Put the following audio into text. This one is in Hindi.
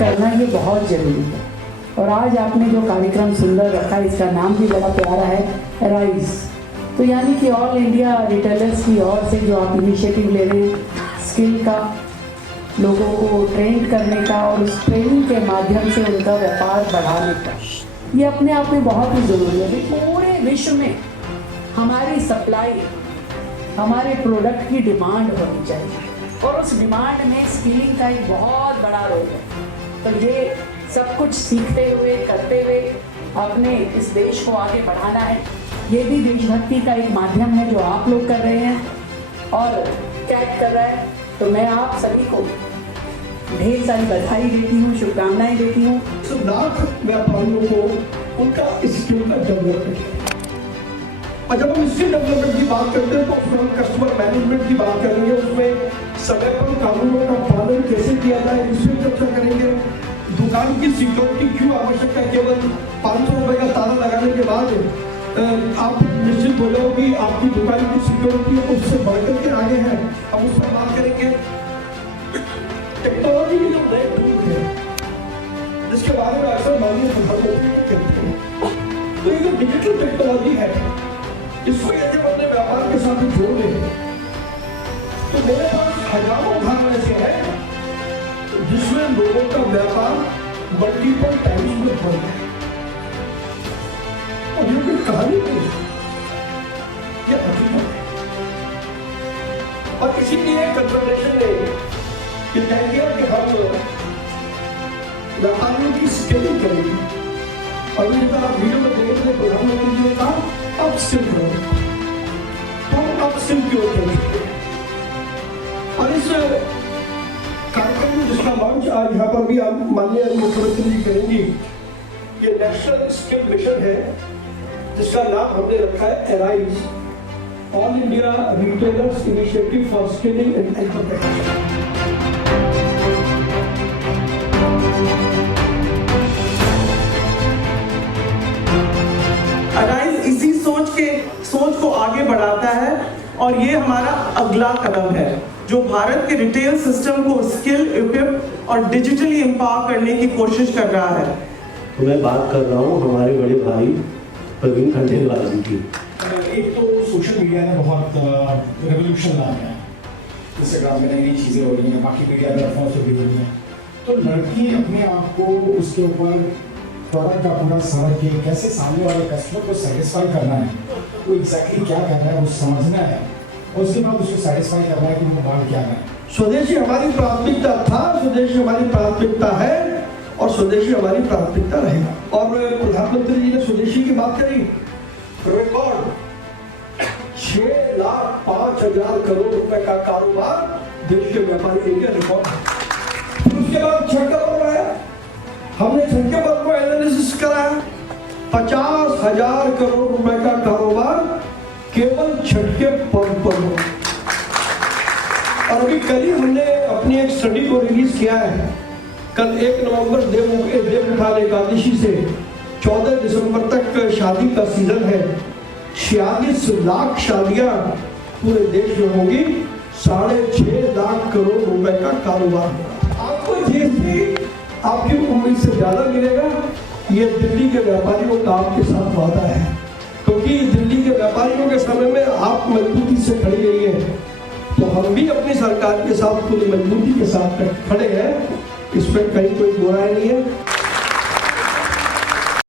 करना ये बहुत ज़रूरी है। और आज आपने जो कार्यक्रम सुंदर रखा है, इसका नाम भी बड़ा प्यारा है, राइज। तो यानी कि ऑल इंडिया रिटेलर्स की ओर से जो आप इनिशिएटिव ले रहे हैं, स्किल का, लोगों को ट्रेन करने का और उस ट्रेनिंग के माध्यम से उनका व्यापार बढ़ाने का, ये अपने आप में बहुत ही ज़रूरी है। पूरे विश्व में हमारी सप्लाई, हमारे प्रोडक्ट की डिमांड होनी चाहिए और उस डिमांड में स्किलिंग का एक बहुत बड़ा रोल है। तो ये सब कुछ सीखते हुए, करते हुए अपने इस देश को आगे बढ़ाना है। ये भी देशभक्ति का एक माध्यम है जो आप लोग कर रहे हैं और कैट कर रहा है। तो मैं आप सभी को ढेर सारी बधाई देती हूँ, शुभकामनाएं देती हूँ। लाख व्यापारियों को उनका स्किल का डेवलपमेंट, और जब हम स्किल डेवलपमेंट की बात करते हैं तो उसमें हम कस्टमर मैनेजमेंट की बात करेंगे, उसमें समय पर कानूनों का पालन कैसे किया जाए इस पर चर्चा करेंगे। दुकान की सिक्योरिटी क्यों आवश्यक है, केवल 500 रुपए का ताला लगाने के बाद आप निश्चित हो जाओ कि आपकी दुकान की सिक्योरिटी उससे बढ़कर के आगे है। हम उस पर बात करेंगे। टेक्नोलॉजी की जो नए टूल है जिसके बारे में अक्सर माननीय प्रधानमंत्री कहते हैं, तो ये जो डिजिटल टेक्नोलॉजी है इसको यदि अपने व्यापार के साथ जोड़ ले तो मेरे पास हजारों उदाहरण ऐसे हैं जिसमें लोगों का व्यापार मल्टीपल टाइम्स में बढ़ गया। और ये कोई कहानी नहीं है, ये हकीकत है। और इसीलिए कन्फेडरेशन ने ये तय किया कि हम व्यापारियों की स्केलिंग करेंगे। और ये आप वीडियो में देख रहे प्रधानमंत्री जी ने कहा अब स्किल करो, तो अब स्किल की ओर चलेंगे। और इस कार्यक्रम में जिसका लॉन्च आज यहाँ पर भी आप माननीय मुख्यमंत्री जी करेंगी, ये नेशनल स्किल मिशन है जिसका नाम हमने रखा है arise, all India retailers initiative for skilling and entrepreneurship. Arise इसी सोच को आगे बढ़ाता है और ये हमारा अगला कदम है जो भारत के रिटेल सिस्टम को स्किल इक्विप और डिजिटली एम्पावर करने की कोशिश कर रहा है। तो मैं बात कर रहा हूँ हमारे बड़े भाई प्रवीण खंडेलवाल जी की। एक तो सोशल मीडिया ने बहुत रेवोल्यूशन लाया है, इंस्टाग्राम में नई चीज़ें हो रही हैं, बाकी मीडिया प्लेटफॉर्म्स पे भी हो रही हैं। तो लड़की अपने आप को उसके ऊपर प्रोडक्ट का पूरा समझ के कैसे सामने वाले कस्टमर को सेटिस्फाई करना है, वो एग्जैक्टली क्या कर रहा है वो समझना है और उसके बाद उसको सेटिस्फाई करना है कि वो बात क्या है। स्वदेशी हमारी प्राथमिकता था, स्वदेशी हमारी प्राथमिकता है और स्वदेशी हमारी प्राथमिकता रहेगा। और प्रधानमंत्री जी ने स्वदेशी की बात करी, रिकॉर्ड 6,05,000 करोड़ रुपए का कारोबार देश के व्यापारी के रिकॉर्ड है। उसके बाद छठा पल आया, हमने छठे पल को एनालिसिस करा, 50,000 करोड़ रुपए का कारोबार केवल छठे पल पर हो। और अभी कल ही हमने अपनी एक स्टडी को रिलीज किया है। कल 1 नवंबर देवउठान एकादशी से 14 दिसंबर तक शादी का सीजन है। 46 लाख शादियां पूरे देश में होगी, 6.5 लाख करोड़ रुपए का कारोबार होगा। आपको जैसे आपकी उम्मीद से ज्यादा मिलेगा, ये दिल्ली के व्यापारियों का आपके साथ वादा है, क्योंकि दिल्ली के व्यापारियों के समय में आप मजबूती से खड़ी रही है, तो हम भी अपनी सरकार के साथ पूरी मजबूती के साथ खड़े हैं। इस पर कहीं कोई बुराई नहीं है।